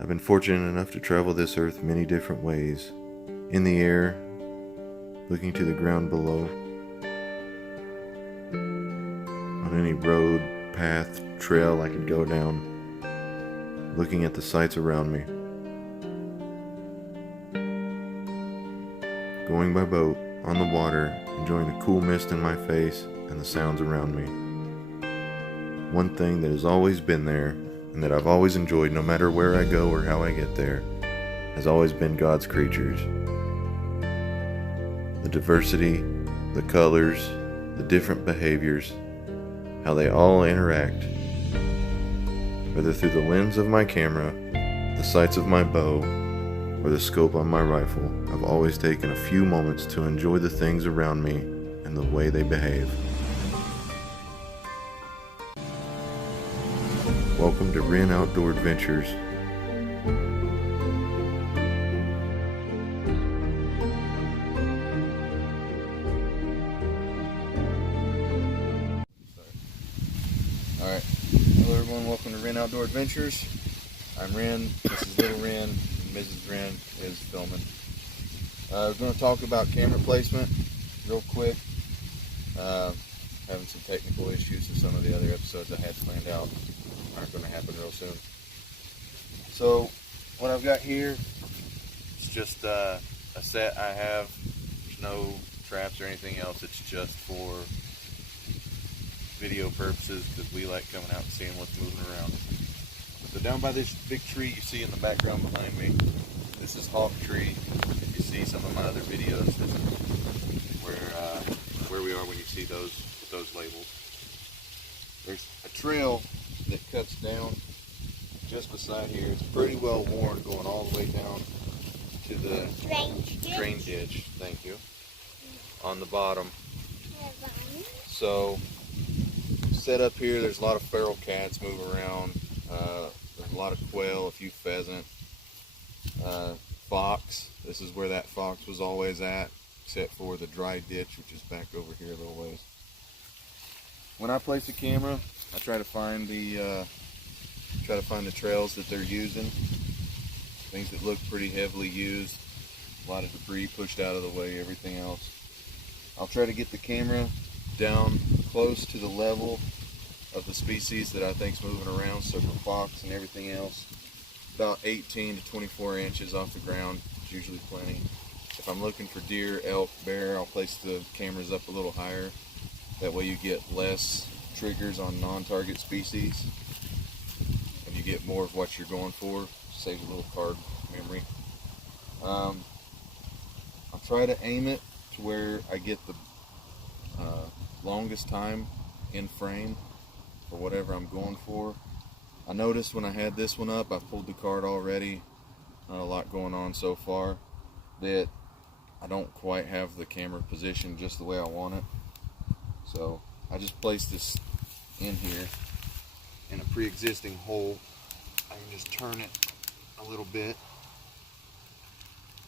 I've been fortunate enough to travel this earth many different ways. In the air, looking to the ground below, on any road, path, trail I could go down, looking at the sights around me. Going by boat, on the water, enjoying the cool mist in my face and the sounds around me. One thing that has always been there, and that I've always enjoyed no matter where I go or how I get there, has always been God's creatures. The diversity, the colors, the different behaviors, how they all interact. Whether through the lens of my camera, the sights of my bow, or the scope on my rifle, I've always taken a few moments to enjoy the things around me and the way they behave. Welcome to Wren Outdoor Adventures. Alright, hello everyone, welcome to Wren Outdoor Adventures. I'm Wren, this is Little Wren, and Mrs. Wren is filming. We're going to talk about camera placement real quick. Having some technical issues, so some of the other episodes I had planned out aren't going to happen real soon. So, what I've got here is just a set I have. There's no traps or anything else, it's just for video purposes because we like coming out and seeing what's moving around. So down by this big tree you see in the background behind me, this is Hawk Tree. If you see some of my other videos, this is where we are when you see those with those labels. There's a trail that cuts down just beside here. It's pretty well worn, going all the way down to the drain ditch. Thank you. On the bottom. So set up here, there's a lot of feral cats move around. There's a lot of quail, a few pheasant, fox. This is where that fox was always at, except for the dry ditch, which is back over here a little ways. When I place the camera, I try to find the trails that they're using, things that look pretty heavily used, a lot of debris pushed out of the way, everything else. I'll try to get the camera down close to the level of the species that I think is moving around. So for fox and everything else, about 18 to 24 inches off the ground is usually plenty. If I'm looking for deer, elk, bear, I'll place the cameras up a little higher. That way you get less triggers on non-target species and you get more of what you're going for. Saves a little card memory. I'll try to aim it to where I get the longest time in frame for whatever I'm going for. I noticed when I had this one up, I pulled the card already, not a lot going on so far, that I don't quite have the camera positioned just the way I want it. So I just placed this in here in a pre-existing hole. I can just turn it a little bit,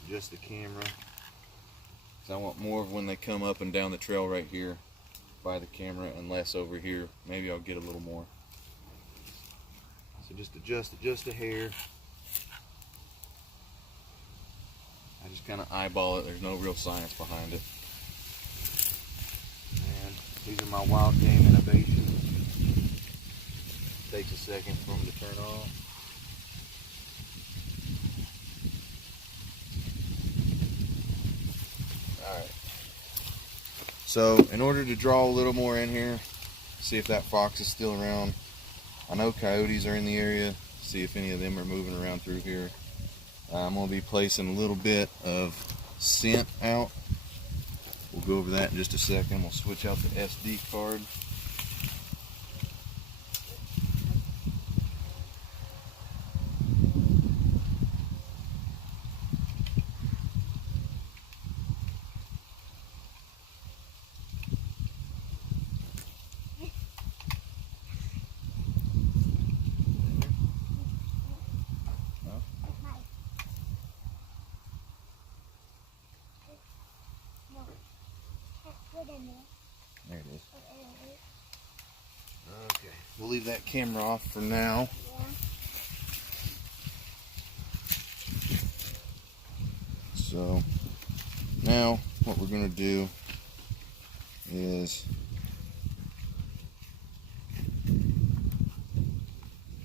adjust the camera, because I want more of when they come up and down the trail right here by the camera and less over here. Maybe I'll get a little more. So just adjust it just a hair. I just kind of eyeball it. There's no real science behind it. And these are my wild game innovations. Takes a second for them to turn off. Alright. So in order to draw a little more in here, see if that fox is still around. I know coyotes are in the area. See if any of them are moving around through here. I'm going to be placing a little bit of scent out. We'll go over that in just a second. We'll switch out the SD card. There it is. Okay, we'll leave that camera off for now. So now what we're going to do is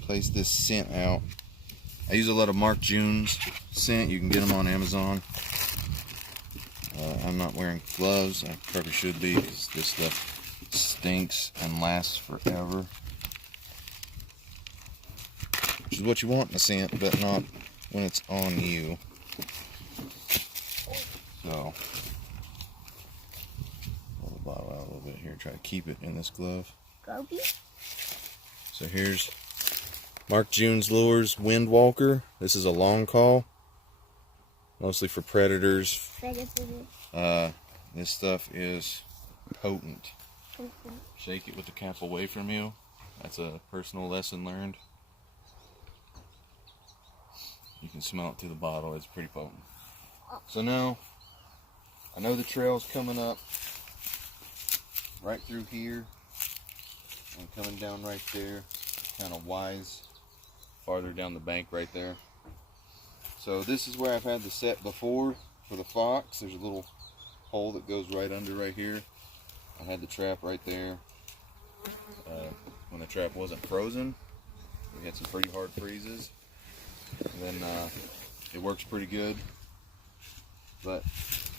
place this scent out. I use a lot of Mark June's scent. You can get them on Amazon. I'm not wearing gloves. I probably should be, 'cause this stuff stinks and lasts forever. Which is what you want in a scent, but not when it's on you. So, pull the bottle out a little bit here. Try to keep it in this glove. So here's Mark June's Lures Windwalker. This is a long call, mostly for predators. This stuff is potent. Shake it with the cap away from you. That's a personal lesson learned. You can smell it through the bottle. It's pretty potent. So now, I know the trail's coming up right through here and coming down right there. Kind of wise, farther down the bank right there. So this is where I've had the set before for the fox. There's a little hole that goes right under right here. I had the trap right there. When the trap wasn't frozen, we had some pretty hard freezes. And then it works pretty good. But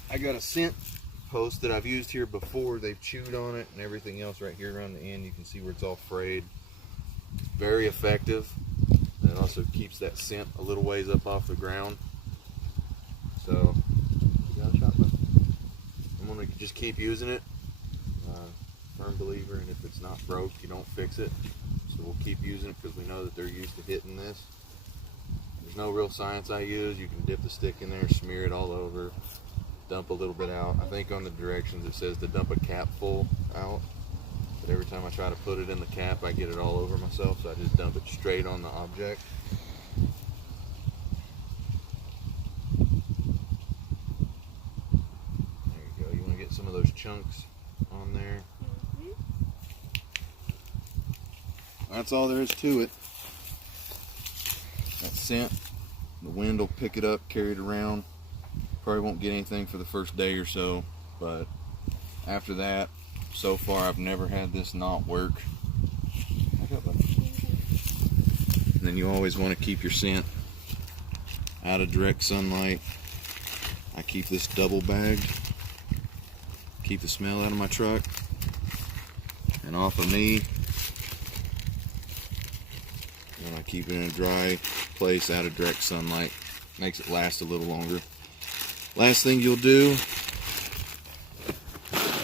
I got a scent post that I've used here before. They've chewed on it and everything else right here around the end. You can see where it's all frayed. Very effective. And it also keeps that scent a little ways up off the ground. So I'm gonna just keep using it. Firm believer, and if it's not broke, you don't fix it. So we'll keep using it because we know that they're used to hitting this. There's no real science I use. You can dip the stick in there, smear it all over, dump a little bit out. I think on the directions it says to dump a cap full out. But every time I try to put it in the cap, I get it all over myself, so I just dump it straight on the object. There you go. You want to get some of those chunks on there. That's all there is to it. That scent, the wind will pick it up, carry it around. Probably won't get anything for the first day or so, but after that, so far I've never had this not work. And then you always want to keep your scent out of direct sunlight. I keep this double bagged, keep the smell out of my truck and off of me. And I keep it in a dry place out of direct sunlight. Makes it last a little longer. Last thing you'll do,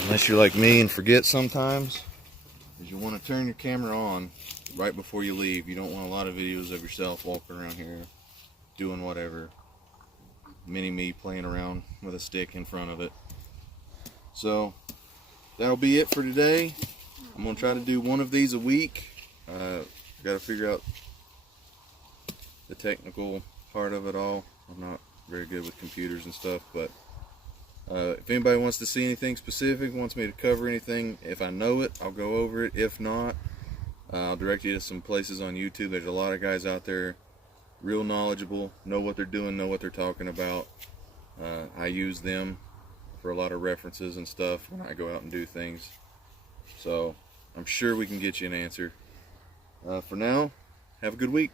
unless you're like me and forget sometimes, is you want to turn your camera on right before you leave. You don't want a lot of videos of yourself walking around here doing whatever. Mini me playing around with a stick in front of it. So that'll be it for today. I'm going to try to do one of these a week. Got to figure out the technical part of it all. I'm not very good with computers and stuff, but if anybody wants to see anything specific, wants me to cover anything, if I know it, I'll go over it. If not, I'll direct you to some places on YouTube. There's a lot of guys out there, real knowledgeable, know what they're doing, know what they're talking about. I use them for a lot of references and stuff when I go out and do things. So I'm sure we can get you an answer. For now, have a good week.